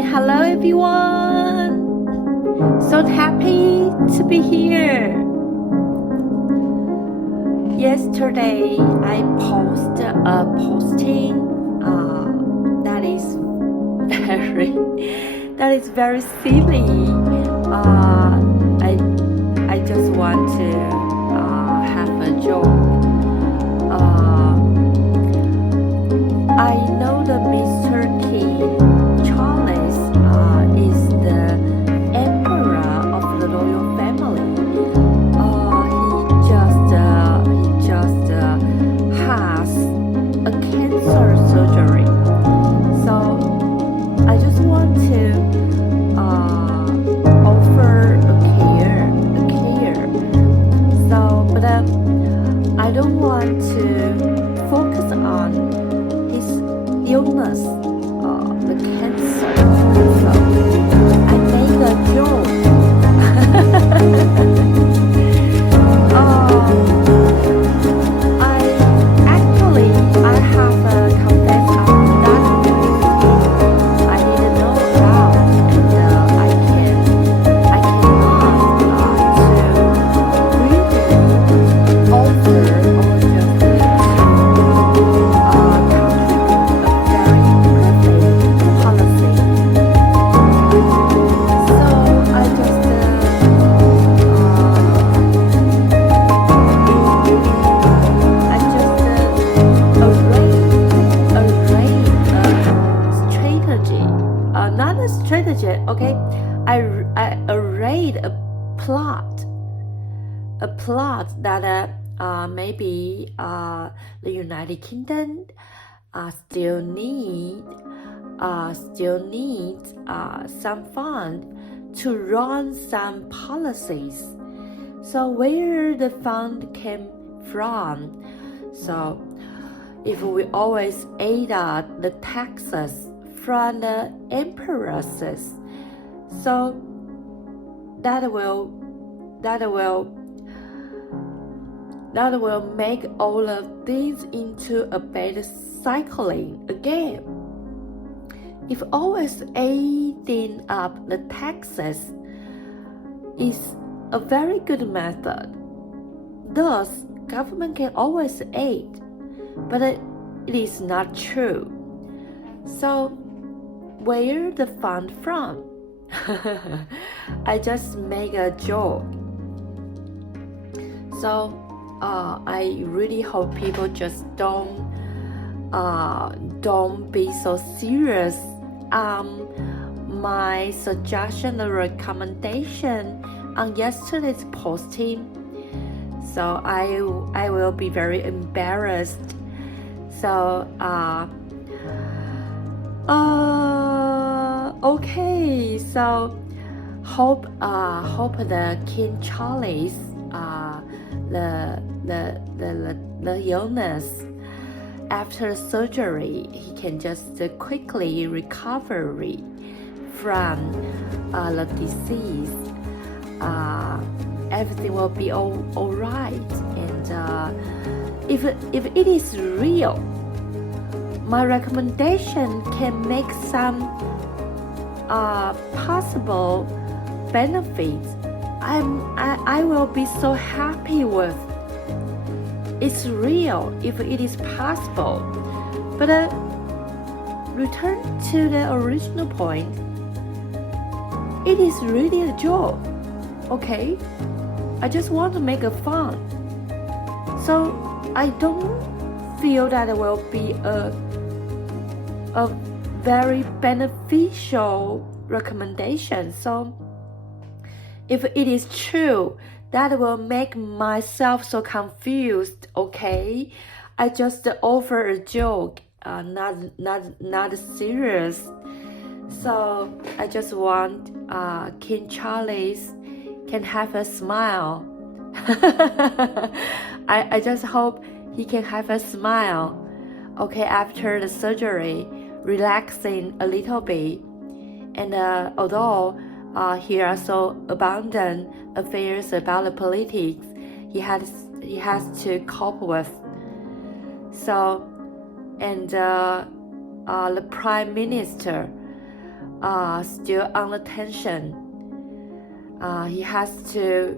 Hello everyone! So happy to be here. Yesterday I posted a posting that is very silly. I just want to have a joke. I know that Mr. King Charles is the emperor of the royal family. He just has a cancer surgery. So I just want to offer a care. So, but I don't want to focus on his illness, the cancer. So I made a joke. I have a confess that I didn't know about, and I cannot to really alter or just Okay, I arrayed a plot that maybe the United Kingdom still needs some fund to run some policies. So where the fund came from? So if we always aid the taxes from the empresses, so that will make all of these into a bad cycling again. If always aiding up the taxes is a very good method, thus government can always aid, but it is not true. So where the fund from? I just make a joke. So I really hope people just don't be so serious. My suggestion or recommendation on yesterday's posting. So I will be very embarrassed. So okay. So hope the King Charles the illness after surgery, he can just quickly recover from the disease. Everything will be all right. And if it is real, my recommendation can make some possible benefits. I will be so happy with. It's real if it is possible. But return to the original point. It is really a joke. Okay? I just want to make it fun. So I don't feel that it will be a very beneficial recommendation. So if it is true, that will make myself so confused. Okay, I just offer a joke, not serious. So I just want King Charles can have a smile. I just hope he can have a smile. Okay, after the surgery, relaxing a little bit. And although here are so abundant affairs about the politics he has to cope with. So, and the prime minister still under tension. He has to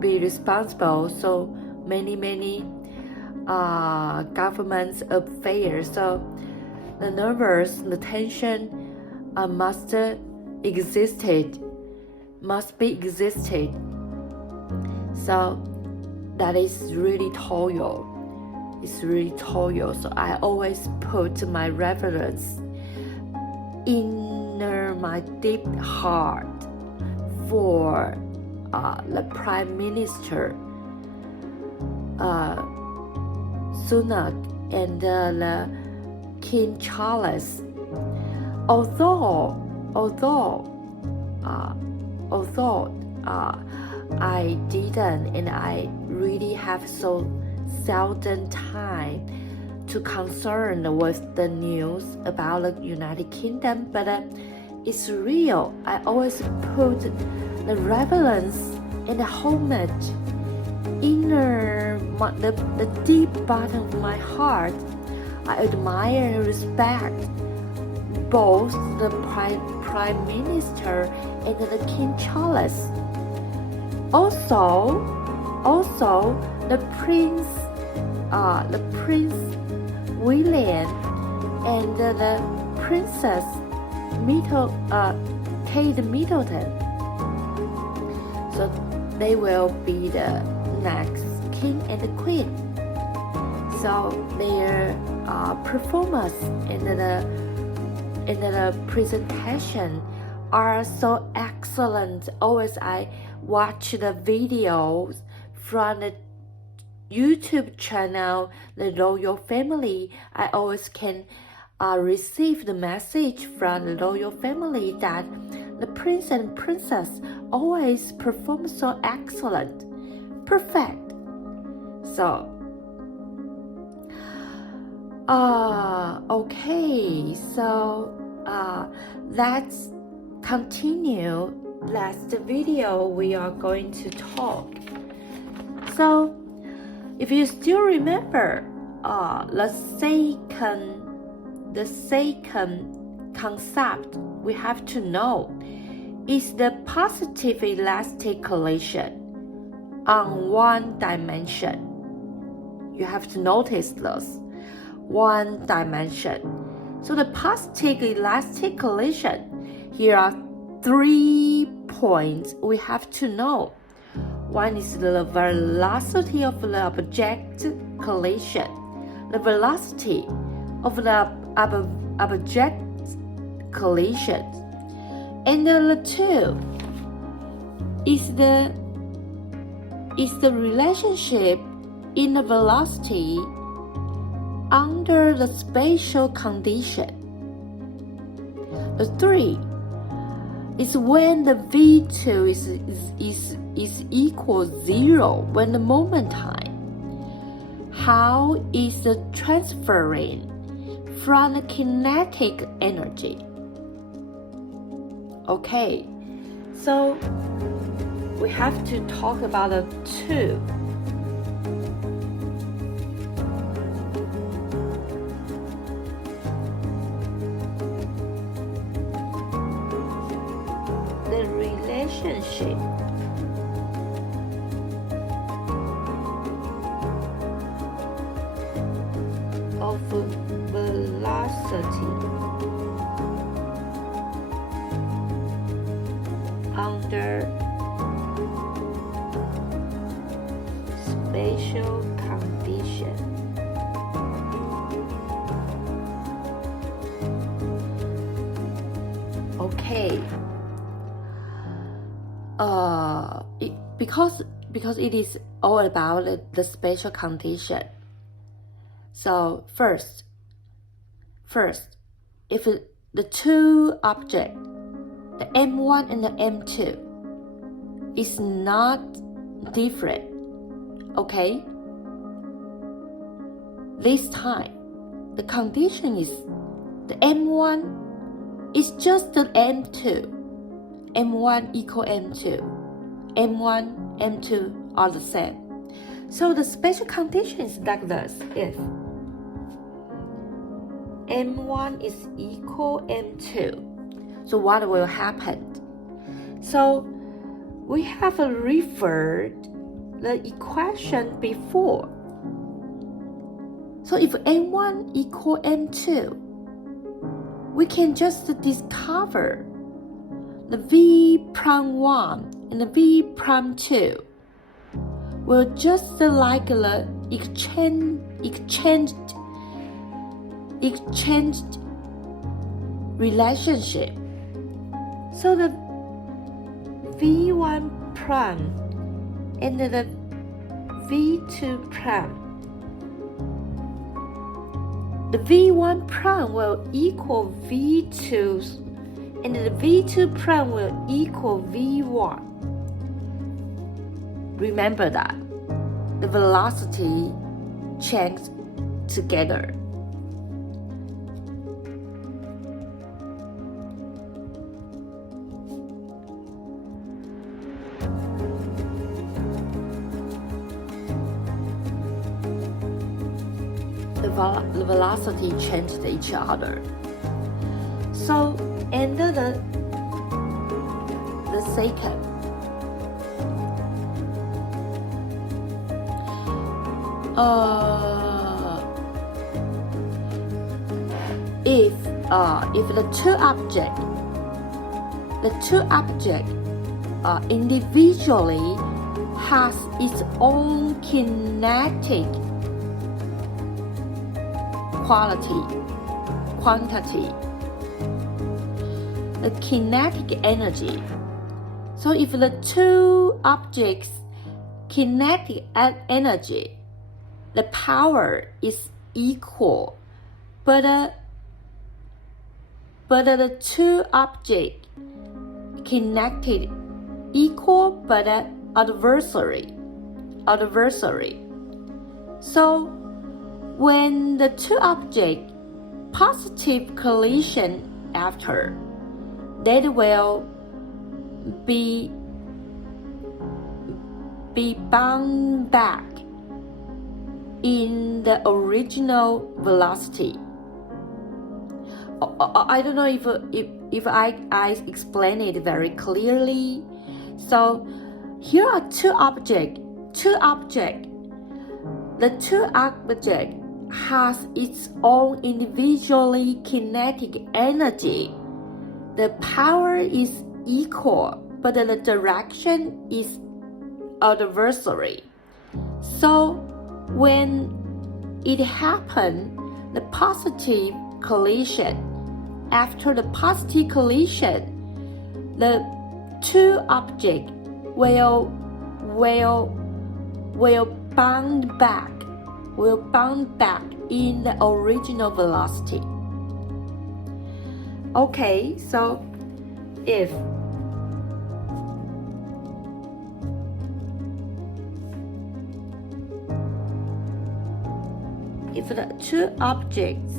be responsible so many government affairs. So the nervous, the tension must be existed. So that is really toil. It's really toil. So I always put my reverence inner my deep heart for the Prime Minister Sunak and the King Charles. Although I didn't, and I really have so seldom time to concern with the news about the United Kingdom, but it's real. I always put the reverence and the homage inner the deep bottom of my heart. I admire and respect both the Prime Minister and the King Charles. Also the Prince William and the Princess Kate Middleton. So they will be the next king and the queen. So their performance and the presentation are so excellent. Always I watch the videos from the YouTube channel, the royal family. I always can receive the message from the royal family that the prince and princess always perform so excellent, perfect. So okay, so let's continue. Last video we are going to talk. So if you still remember, the second concept we have to know is the positive elastic collision on one dimension. You have to notice this, one dimension. So the positive elastic collision, here are 3 points we have to know. One is the velocity of the object collision, the velocity of the object collision, and the 2 is the relationship in the velocity under the spatial condition. The 3 is when the V2 is equal 0 when the moment time. How is the transferring from the kinetic energy? Okay, so we have to talk about the 2. The relationship of velocity under spatial condition. Okay. Because it is all about the spatial condition. So first, if the 2 objects, the M1 and the M2, is not different, okay? This time, the condition is the M1 is just the M2. M1 equal M2. M1, M2 are the same. So the spatial condition is like this. If M1 is equal M2, So what will happen? So we have referred the equation before. So if m1 equal m2, we can just discover the v prime 1 and the v prime 2 will just like the exchanged relationship. So the v1 prime and the v2 prime, the v1 prime will equal v2 and the v2 prime will equal v1. Remember that the velocity change together. The velocity changed each other. So enter the second. If the two objects individually has its own kinetic quantity, the kinetic energy. So if the two objects' kinetic energy, the power is equal, but the two objects connected equal but adversary. So when the two objects positive collision after, they will be bound back in the original velocity. I don't know if I explain it very clearly. So here are two objects. The two objects has its own individually kinetic energy. The power is equal, but the direction is adversary. So when it happened, the positive collision, after the positive collision, the two objects will bound back in the original velocity. Okay, so if the two objects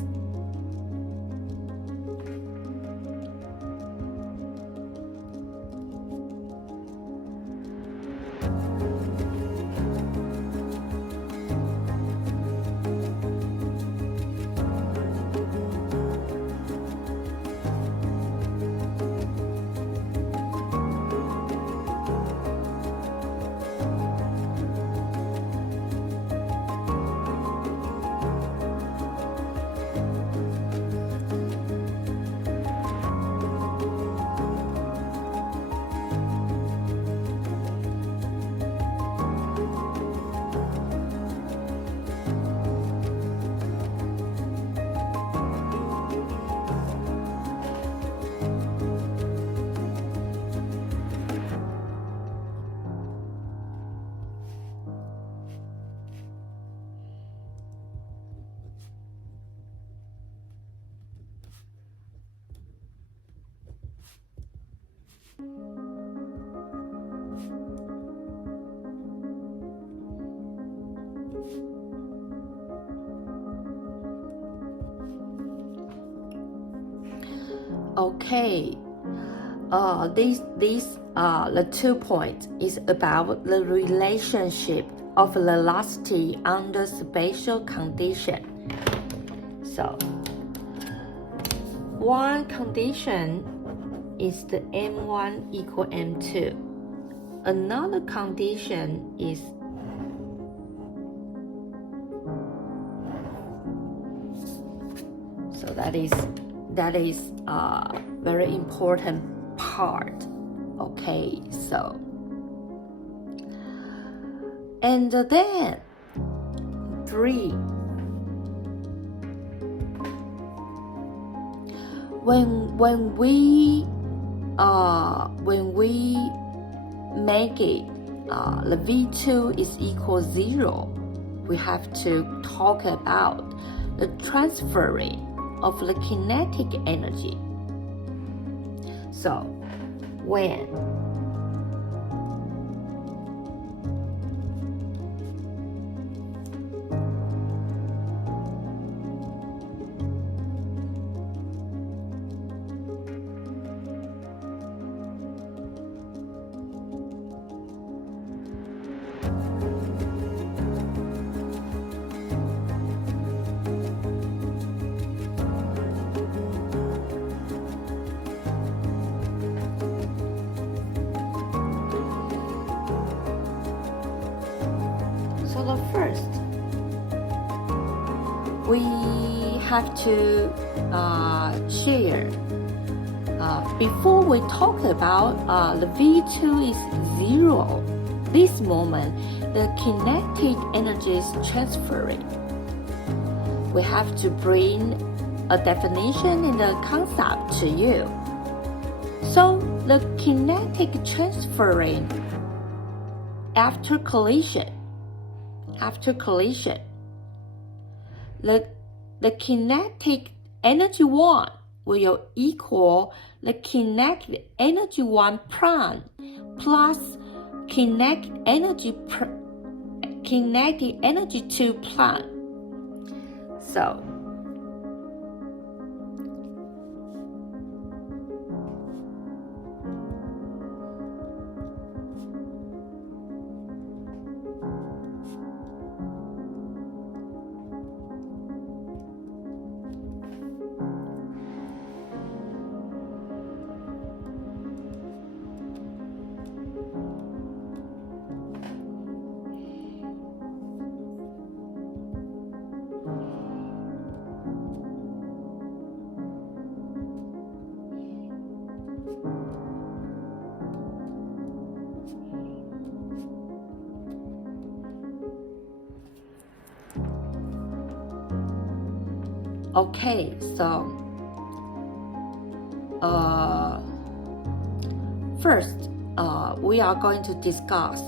okay, the 2 points is about the relationship of velocity under spatial condition. So one condition is the M1 equal M2. Another condition is so that is a very important part. Okay, so and then 3. When we make it the V2 is equal 0, we have to talk about the transferring of the kinetic energy. So when So the first, we have to share. Before we talk about the V2 is 0, this moment the kinetic energy is transferring. We have to bring a definition and a concept to you. So the kinetic transferring after collision, the kinetic energy 1 will equal the kinetic energy 1 prime plus kinetic energy 2 prime. So okay, so first we are going to discuss.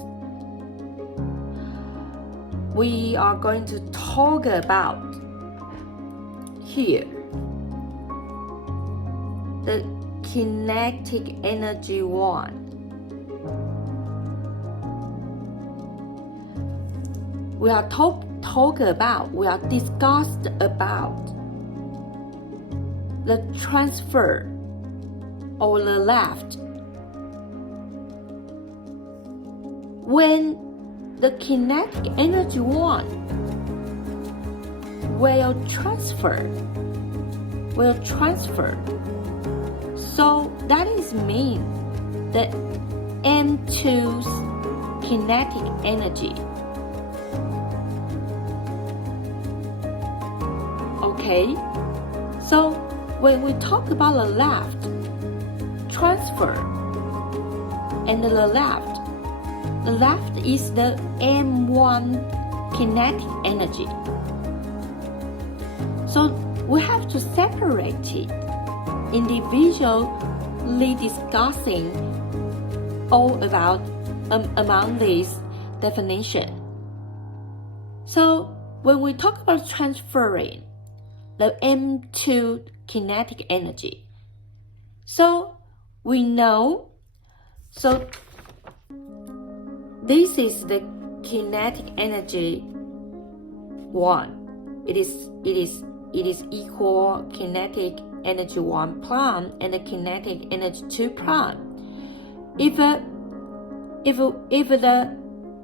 We are going to talk about here the kinetic energy 1. We are discussed about the transfer or the left. When the kinetic energy 1 will transfer. So that is mean that M2's kinetic energy. Okay, so when we talk about the left transfer and the left is the M1 kinetic energy. So we have to separate it, individually discussing all about among these definition. So when we talk about transferring the M2 kinetic energy, so we know, so this is the kinetic energy 1. It is equal kinetic energy 1 prime and the kinetic energy 2 prime. If the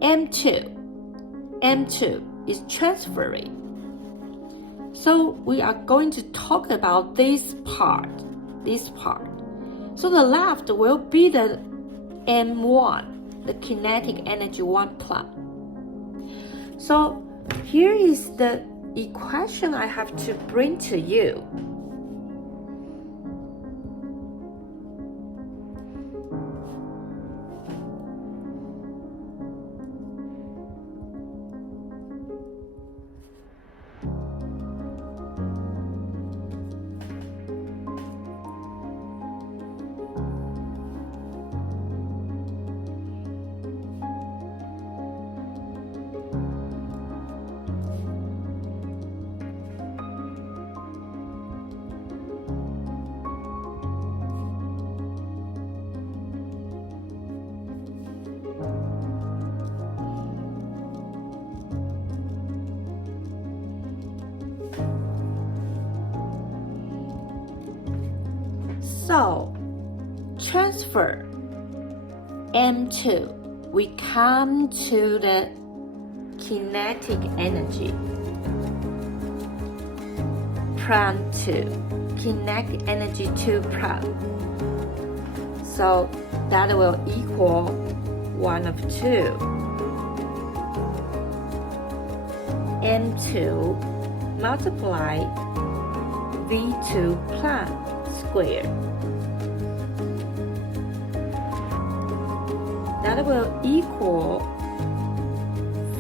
M2 is transferring, so we are going to talk about this part. So the left will be the M1, the kinetic energy 1 plus. So here is the equation I have to bring to you. So, transfer M2, we come to the kinetic energy. Prime 2, kinetic energy 2 prime. So, that will equal 1 of 2. M2 multiply V2 prime squared. That will equal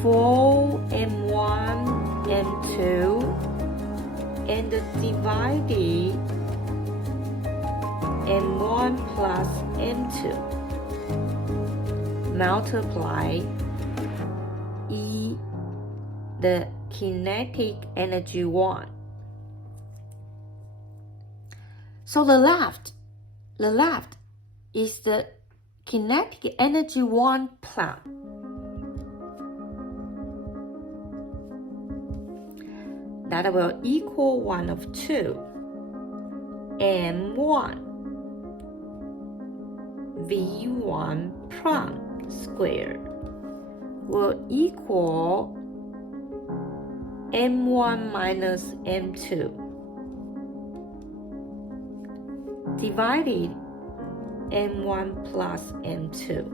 4m1 m2 and divided m1 plus m2 multiply E, the kinetic energy 1. So the left is the kinetic energy 1 plus. That will equal 1 of 2. M1 V1 prime squared will equal M1 minus M2 divided M1 plus M2.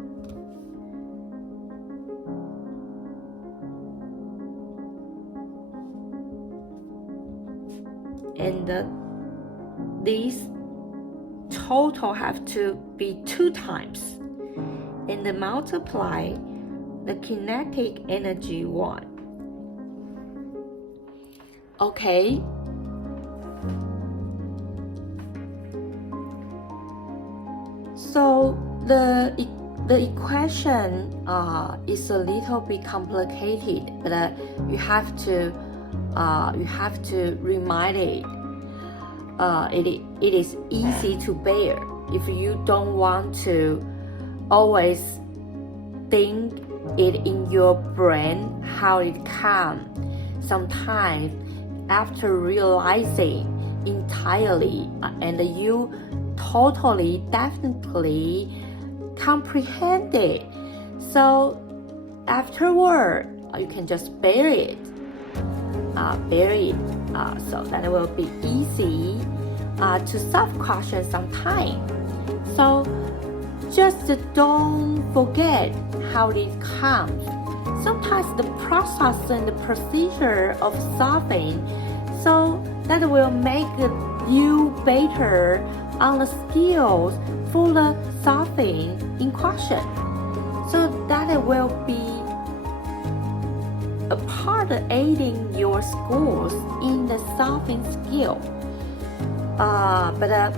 And these total have to be 2 times. And then multiply the kinetic energy 1. Okay. So the equation is a little bit complicated, but you have to remind it. It is easy to bear if you don't want to always think it in your brain how it comes. Sometimes after realizing entirely and you totally definitely comprehend it, so afterward you can just bear it. So that will be easy to solve questions sometime. So just don't forget how it comes. Sometimes the process and the procedure of solving, so that will make you better on the skills for the solving in question. So that will be a part of aiding your scores in the solving skill. But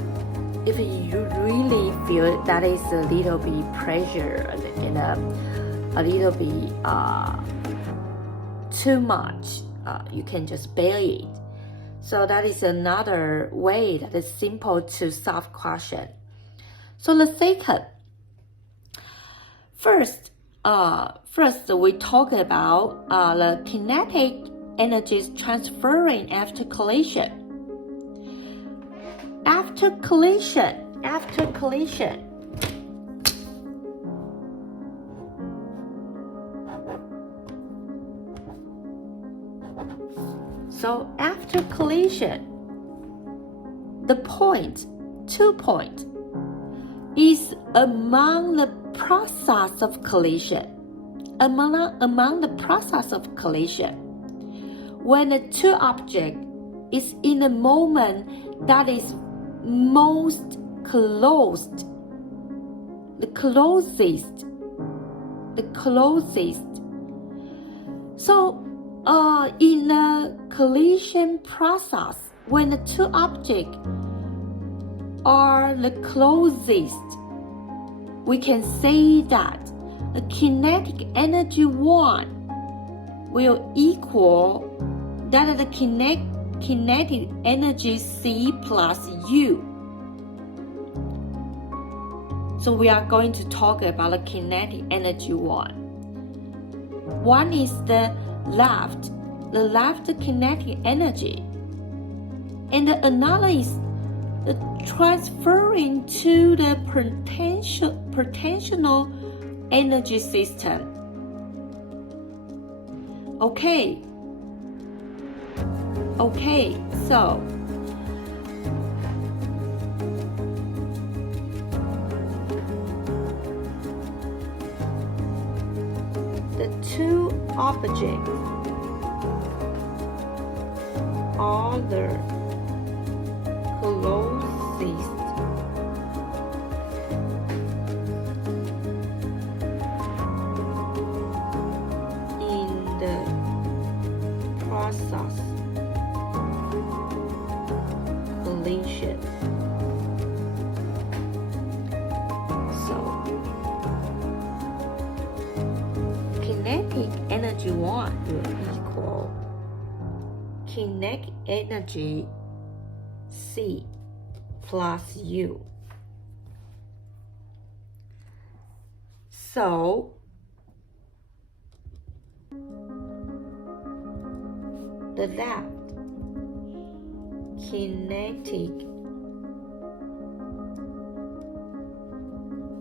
if you really feel that is a little bit pressure and a little bit too much, you can just bear it. So that is another way that is simple to solve question. So the second, first we talk about the kinetic energies transferring after collision. After collision. So after collision, the point, 2 points, is among the process of collision. Among the process of collision, when the two objects is in a moment that is most closed, the closest. So, in the collision process, when the two objects are the closest, we can say that the kinetic energy 1 will equal that of the kinetic energy C plus U. So we are going to talk about the kinetic energy 1. One is the left kinetic energy, and another is the transferring to the potential energy system. Okay, so the two objects are the closest in the process collision. So kinetic energy 1 will equal kinetic energy C plus U. So the left kinetic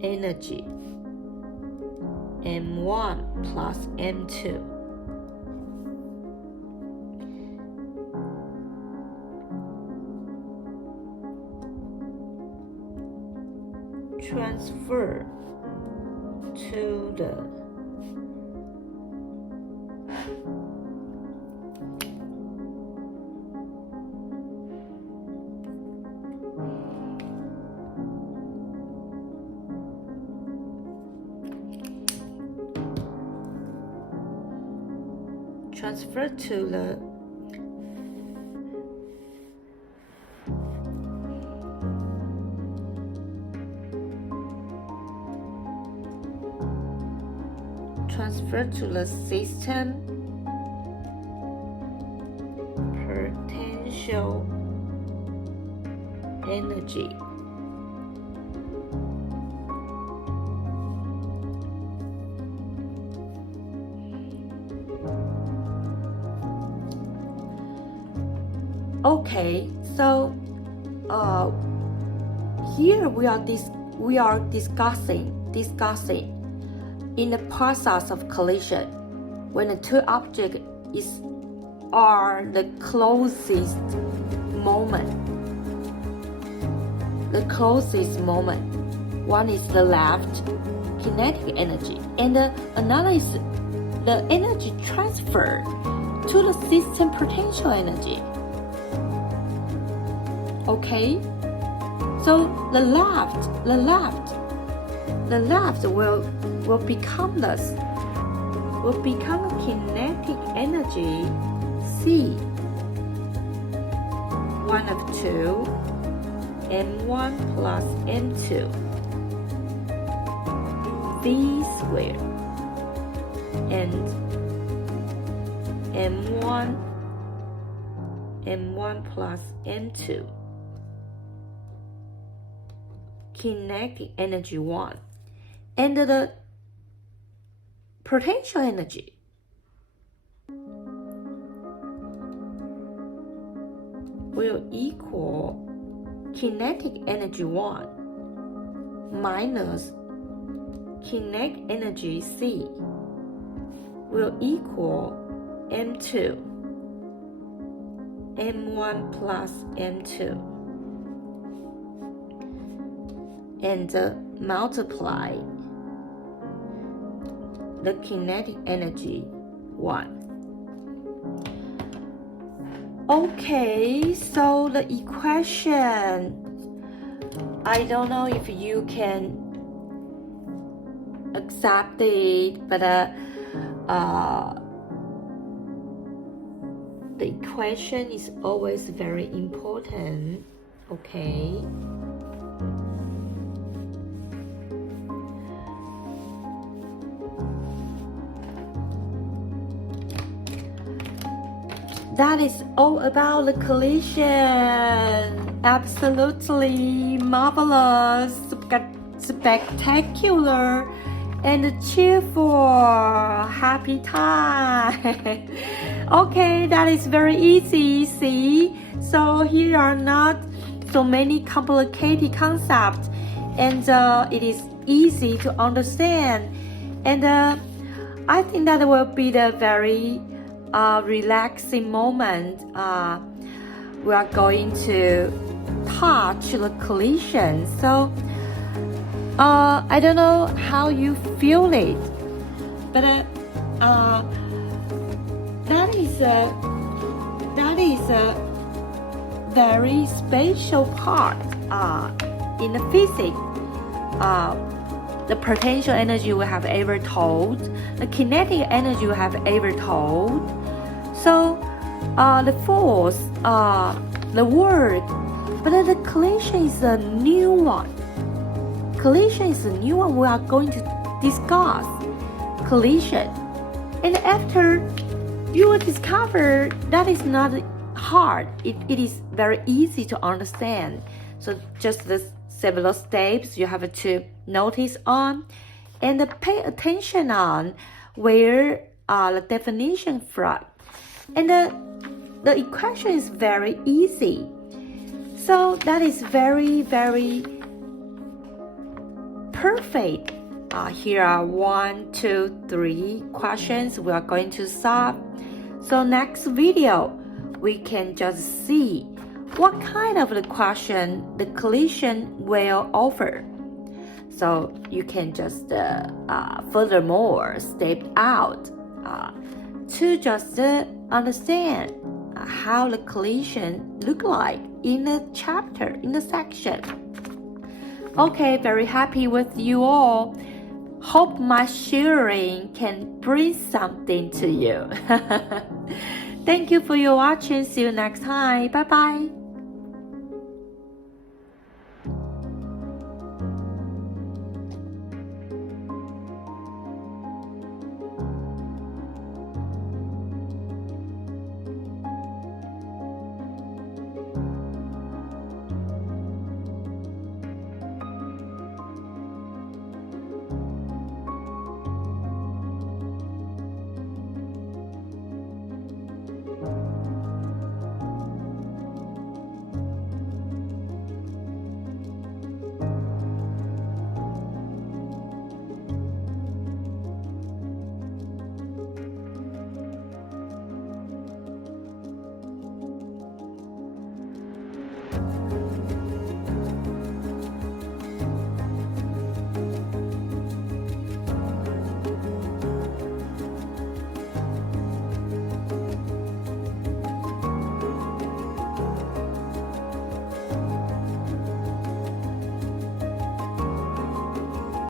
energy M1 plus M2 transfer to the system potential energy. Okay, so here we are discussing in the process of collision when the two objects are the closest moment. One is the left kinetic energy, and another is the energy transfer to the system potential energy. Okay, so the left will become kinetic energy C 1 of 2 M1 plus M2 V squared and M1 plus M2 kinetic energy 1, and the potential energy will equal kinetic energy 1 minus kinetic energy C will equal M2 M1 plus M2, and multiply the kinetic energy 1. Okay, so the equation, I don't know if you can accept it, but the equation is always very important, okay? That is all about the collision. Absolutely marvelous, spectacular, and cheerful. Happy time. Okay, that is very easy, see? So here are not so many complicated concepts, and it is easy to understand. And I think that will be the very relaxing moment. We are going to touch the collision. So I don't know how you feel it, but that is a very special part in the physics. The potential energy we have ever told, the kinetic energy we have ever told. So the force, the work, but the collision is a new one. Collision is a new one we are going to discuss. Collision. And after you will discover that is not hard. It is very easy to understand. So just the several steps you have to notice on and pay attention on where the definition from. And the equation is very easy. So that is very, very perfect. Here are 1, 2, 3 questions we are going to solve. So next video, we can just see what kind of the question the collision will offer. So you can just furthermore step out to just understand how the collision look like in the chapter, in the section. Okay, very happy with you all. Hope my sharing can bring something to you. Thank you for your watching. See you next time. Bye bye.